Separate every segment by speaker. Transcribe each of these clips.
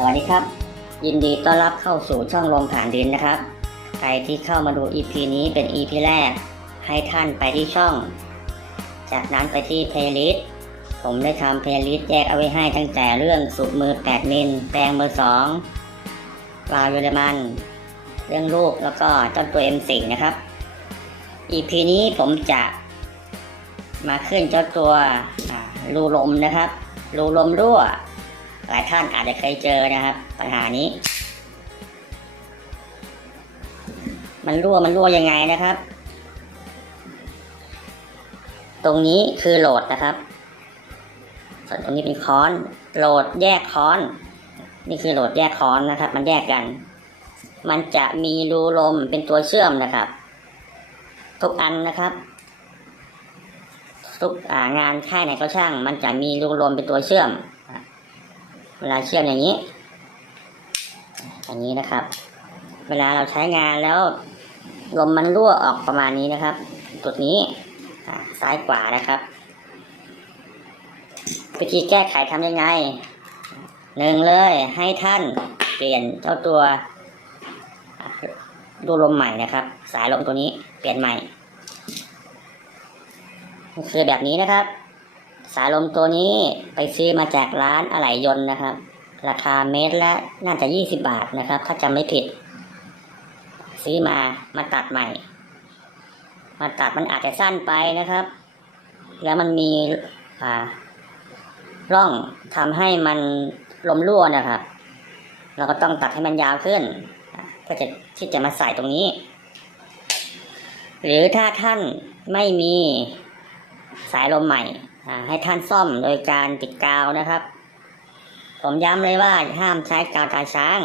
Speaker 1: สวัสดีครับ ยินดีต้อนรับเข้าสู่ช่องลมผ่านดินนะครับ ใครที่เข้ามาดู EP นี้เป็น EP แรก ให้ท่านไปที่ช่อง จากนั้นไปที่ Playlist ผมได้ทำ Playlist แยกเอาไว้ให้ตั้งแต่เรื่องสุดมือ8มิลแปลงเบอร์2ปลาเยอรมัน เรื่องลูกแล้วก็เจ้าตัว M4 นะครับ EP นี้ผมจะมาขึ้นเจ้าตัวรูลมนะครับรูลมรั่ว หลายท่านอาจจะเคยเจอนะครับ ปัญหานี้ มันรั่วมันรั่วยังไงนะครับ ตรงนี้คือโหลดนะครับ ส่วนตรงนี้เป็นค้อน โหลดแยกค้อน นี่คือโหลดแยกค้อนนะครับ มันแยกกัน มันจะมีรูลมเป็นตัวเชื่อมนะครับ ทุกอันนะครับทุกงานค่ายไหนก็ช่าง มันจะมีรูลมเป็นตัวเชื่อม เวลาเชื่อมอย่างนี้ อย่างนี้นะครับ เวลาเราใช้งานแล้วลมมันรั่วออกประมาณนี้นะครับ จุดนี้ซ้ายขวานะครับวิธีแก้ไขทำยังไงหนึ่งเลยให้ท่านเปลี่ยนเจ้าตัวดูลมใหม่นะครับ สายลมตัวนี้เปลี่ยนใหม่คือแบบนี้นะครับายลมตัวนี้ไปซื้อมาจากร้านอะไหล่ยนต์นะครับ ราคาเมตรละน่าจะยี่สิบาทนะครับ ถ้าจำไม่ผิด ซื้อมามาตัดใหม่ มาตัดมันอาจจะสั้นไปนะครับ แล้วมันมีอ่าร่องทำให้มันลมรั่วนะครับ เราก็ต้องตัดให้มันยาวขึ้นอ่าเพื่อจะที่จะมาใส่ตรงนี้ หรือถ้าท่านไม่มีสายลมใหม่ ให้ท่านซ่อมโดยการติดกาวนะครับ ผมย้ำเลยว่าห้ามใช้กาวตาช้าง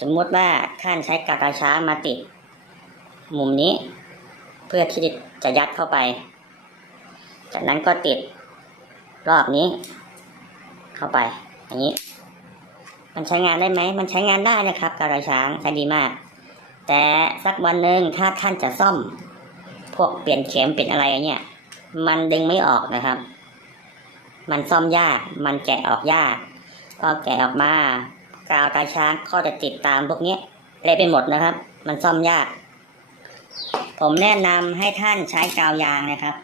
Speaker 1: สมมติว่าท่านใช้กาวตาช้างมาติด มุมนี้ เพื่อที่จะยัดเข้าไป จากนั้นก็ติดรอบนี้ เข้าไป อย่างนี้ มันใช้งานได้ไหม มันใช้งานได้นะครับกาวตาช้างใช้ดีมาก แต่สักวันหนึ่งถ้าท่านจะซ่อม พวกเปลี่ยนเข็มเป็นอะไรเนี่ย มันดึงไม่ออกนะครับ มันซ่อมยาก มันแกะออกยากพอแกะออกมากาวตาช้างก็จะติดตามพวกนี้เละไปหมดนะครับ มันซ่อมยาก ผมแนะนำให้ท่านใช้กาวยางนะครับ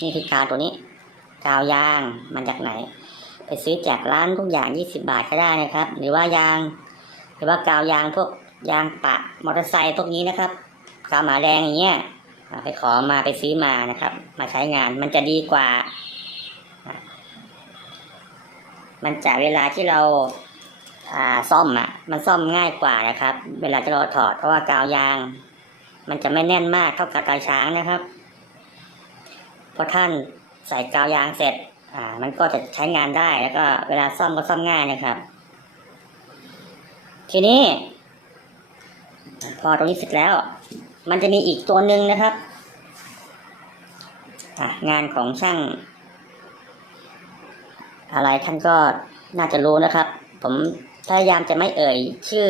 Speaker 1: นี่คือกาวตัวนี้ กาวยางมันจากไหน ไปซื้อจากร้านทุกอย่าง20 บาทก็ได้นะครับ หรือว่ายาง หรือว่ากาวยางพวกยางปะมอเตอร์ไซค์พวกนี้นะครับกาวหมาแดงอย่างเงี้ย ไปขอมาไปซื้อมานะครับ มาใช้งานมันจะดีกว่า มันจะเวลาที่เราอ่าซ่อมอะ มันซ่อมง่ายกว่านะครับ เวลาที่เราถอดเพราะว่ากาวยาง มันจะไม่แน่นมากเท่ากับกาวช้างนะครับพอท่านใส่กาวยางเสร็จ อ่า มันก็จะใช้งานได้แล้วก็เวลาซ่อมก็ซ่อมง่ายนะครับ ทีนี้ พอตรงนี้เสร็จแล้ว มันจะมีอีกตัวหนึ่งนะครับงานของช่าง อะไรท่านก็น่าจะรู้นะครับ ผมพยายามจะไม่เอ่ยชื่อ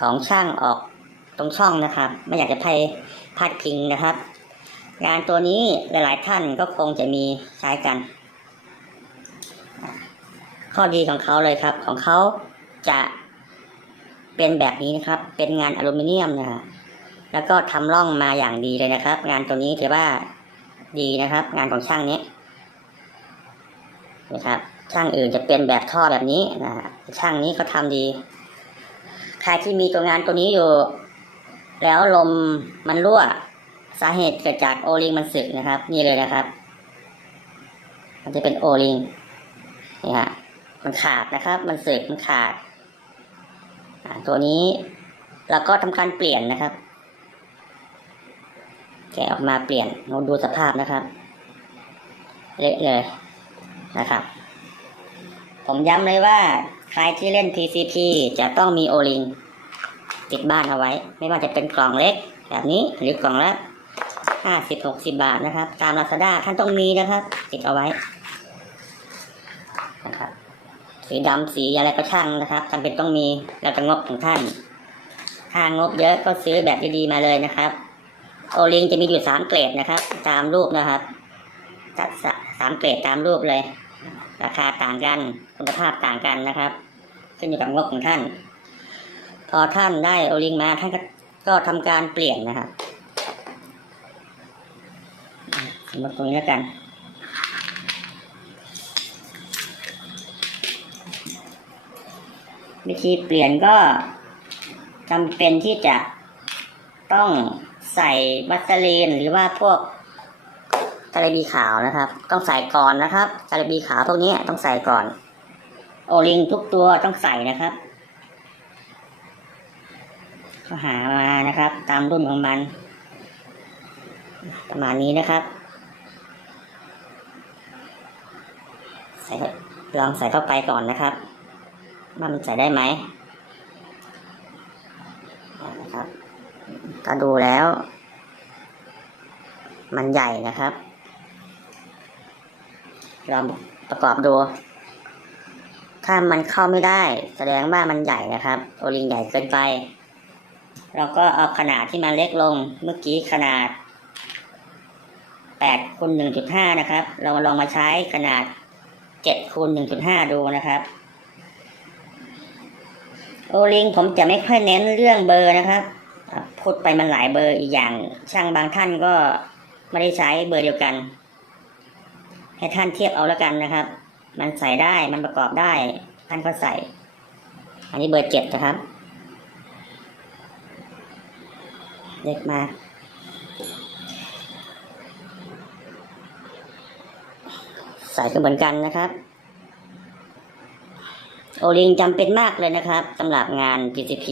Speaker 1: ของช่างออกตรงช่องนะครับ ไม่อยากจะพายพาดพิงนะครับ งานตัวนี้หลาย ๆ ท่านก็คงจะมีใช้กัน ข้อดีของเขาเลยครับ ของเขาจะเป็นแบบนี้นะครับ เป็นงานอลูมิเนียมนะครับ แล้วก็ทำร่องมาอย่างดีเลยนะครับ งานตัวนี้ถือว่าดีนะครับ งานของช่างนี้นะครับ ช่างอื่นจะเป็นแบบท่อแบบนี้นะช่างนี้เขาทำดี ใครที่มีตัวงานตัวนี้อยู่ แล้วลมมันรั่วสาเหตุเกิดจากโอลิงมันสึกนะครับ นี่เลยนะครับ มันจะเป็นโอลิงนี่ฮะมันขาดนะครับ มันสึกมันขาดตัวนี้เราก็ทำการเปลี่ยนนะครับ กะออกมาเปลี่ยนเราดูสภาพนะครับ เละเลยนะครับ ผมย้ำเลยว่า ใครที่เล่น PCP จะต้องมีโอลิงติดบ้านเอาไว้ ไม่ว่าจะเป็นกล่องเล็ก แบบนี้หรือกล่องละห้าสิบหกสิบาทนะครับ ตามลาซาด้าท่านต้องมีนะครับ ติดเอาไว้นะครับสีดำสีอะไรก็ช่างนะครับจำเป็นต้องมีแล้วแต่งบของท่านถ้างบเยอะก็ซื้อแบบดีๆมาเลยนะครับ โอลิงจะมีอยู่สามเกรดนะครับ ตามรูปนะครับจัดสะสามเกรดตามรูปเลย ราคาต่างกันคุณภาพต่างกันนะครับ ขึ้นอยู่กับงบของท่าน พอท่านได้โอลิงมาท่านก็ก็ทำการเปลี่ยนนะครับสมมติตรงนี้แล้วกันวิธีเปลี่ยนก็จำเป็นที่จะต้อง ใส่วัสลีนหรือว่าพวกกระบีขาวนะครับ ต้องใส่ก่อนนะครับกระบีขาวพวกนี้ต้องใส่ก่อน โอลิงทุกตัวต้องใส่นะครับก็หามานะครับ ตามรุ่นของมัน ประมาณนี้นะครับ ใส่ลองใส่เข้าไปก่อนนะครับว่ามันใส่ได้ไหมนะครับ ถ้าดูแล้ว มันใหญ่นะครับลองประกอบดู ถ้ามันเข้าไม่ได้ แสดงว่ามันใหญ่นะครับโอลิงใหญ่เกินไป เราก็เอาขนาดที่มันเล็กลง เมื่อกี้ขนาด8คูณ1.5 นะครับ เราลองมาใช้ขนาด7คูณ1.5 ดูนะครับ โอลิงผมจะไม่ค่อยเน้นเรื่องเบอร์นะครับ พูดไปมันหลายเบอร์อีกอย่าง ช่างบางท่านก็ไม่ได้ใช้เบอร์เดียวกัน ให้ท่านเทียบเอาแล้วกันนะครับ มันใส่ได้มันประกอบได้ท่านก็ใส่ อันนี้เบอร์เจ็ดนะครับเล็กมาใส่ก็เหมือนกันนะครับโอลิงจำเป็นมากเลยนะครับสำหรับงาน GCP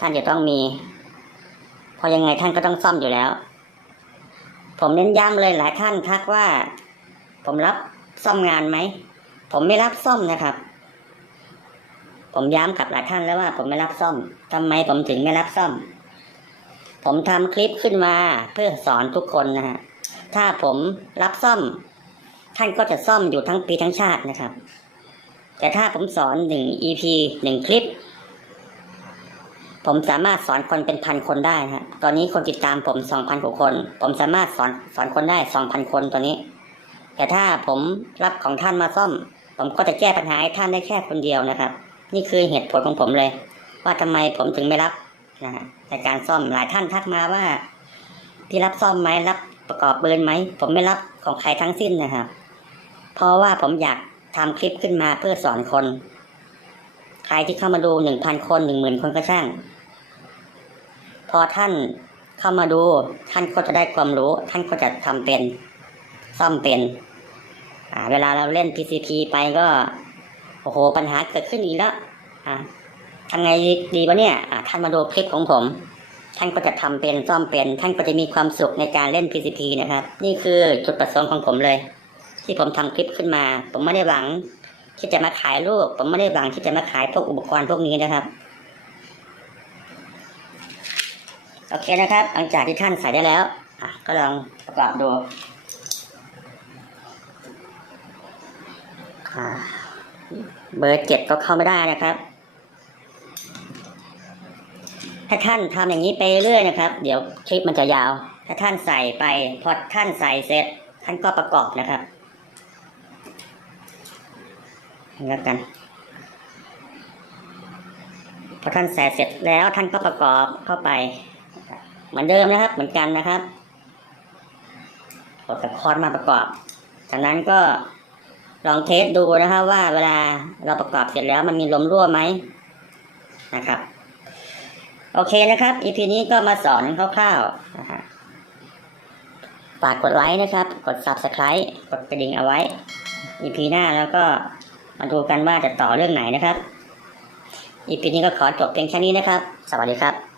Speaker 1: ท่านจะต้องมี พราะยังไงท่านก็ต้องซ่อมอยู่แล้ว ผมเน้นย้ำเลยหลายท่านทักว่า ผมรับซ่อมงานไหม ผมไม่รับซ่อมนะครับ ผมย้ำกับหลายท่านแล้วว่า ผมไม่รับซ่อมทำไมผมถึงไม่รับซ่อม ผมทำคลิปขึ้นมาเพื่อสอนทุกคนนะฮะถ้าผมรับซ่อม ท่านก็จะซ่อมอยู่ทั้งปีทั้งชาตินะครับ แต่ถ้าผมสอนหนึ่ง EP หนึ่งคลิป ผมสามารถสอนคนเป็นพันคนได้นะฮะตอนนี้คนติดตามผมสองพันกว่าคน ผมสามารถสอนสอนคนได้สองพันคนตอนนี้ แต่ถ้าผมรับของท่านมาซ่อม ผมก็จะแก้ปัญหาให้ท่านได้แค่คนเดียวนะครับ นี่คือเหตุผลของผมเลย ว่าทำไมผมถึงไม่รับนะฮะในการซ่อมหลายท่านทักมาว่าพี่รับซ่อมไหมรับประกอบเบิร์นไหมผมไม่รับของใครทั้งสิ้นนะครับ เพราะว่าผมอยากทำคลิปขึ้นมาเพื่อสอนคน ครที่เข้ามาดูหนึ่งพันคนหนึ่งหมื่นคนก็ช่าง พอท่านเข้ามาดู ท่านก็จะได้ความรู้ ท่านก็จะทำเป็น ซ่อมเป็น อ่า เวลาเราเล่น PCP ไปก็ โอ้โห ปัญหาเกิดขึ้นอีกแล้วอ่าทำไงดีวะเนี่ยอ่าท่านมาดูคลิปของผม ท่านก็จะทำเป็นซ่อมเป็น ท่านก็จะมีความสุขในการเล่น PCP นะครับ นี่คือจุดประสงค์ของผมเลย ที่ผมทำคลิปขึ้นมา ผมไม่ได้หวัง ที่จะมาขายรูป ผมไม่ได้หวังที่จะมาขายพวกอุปกรณ์พวกนี้นะครับ โอเคนะครับ หลังจากที่ท่านใส่ได้แล้วอะก็ลองประกอบดูเบอร์เจ็ดก็เข้าไม่ได้นะครับ ถ้าท่านทำอย่างนี้ไปเรื่อยนะครับ เดี๋ยวคลิปมันจะยาว ถ้าท่านใส่ไป พอท่านใส่เสร็จ ท่านก็ประกอบนะครับ แล้วกัน พอท่านใส่เสร็จแล้วท่านก็ประกอบเข้าไป เหมือนเดิมนะครับ เหมือนกันนะครับกดตะคอนมาประกอบ จากนั้นก็ลองเทสดูนะครับว่าเวลาเราประกอบเสร็จแล้วมันมีลมรั่วไหมนะครับ โอเคนะครับ EP นี้ก็มาสอนคร่าวๆนะฮะฝากกดไลค์นะครับ กด Subscribe กดกระดิ่งเอาไว้ EP หน้าแล้วก็ มาดูกันว่าจะต่อเรื่องไหนนะครับอีพีนี้ก็ขอจบเพียงแค่นี้นะครับ สวัสดีครับ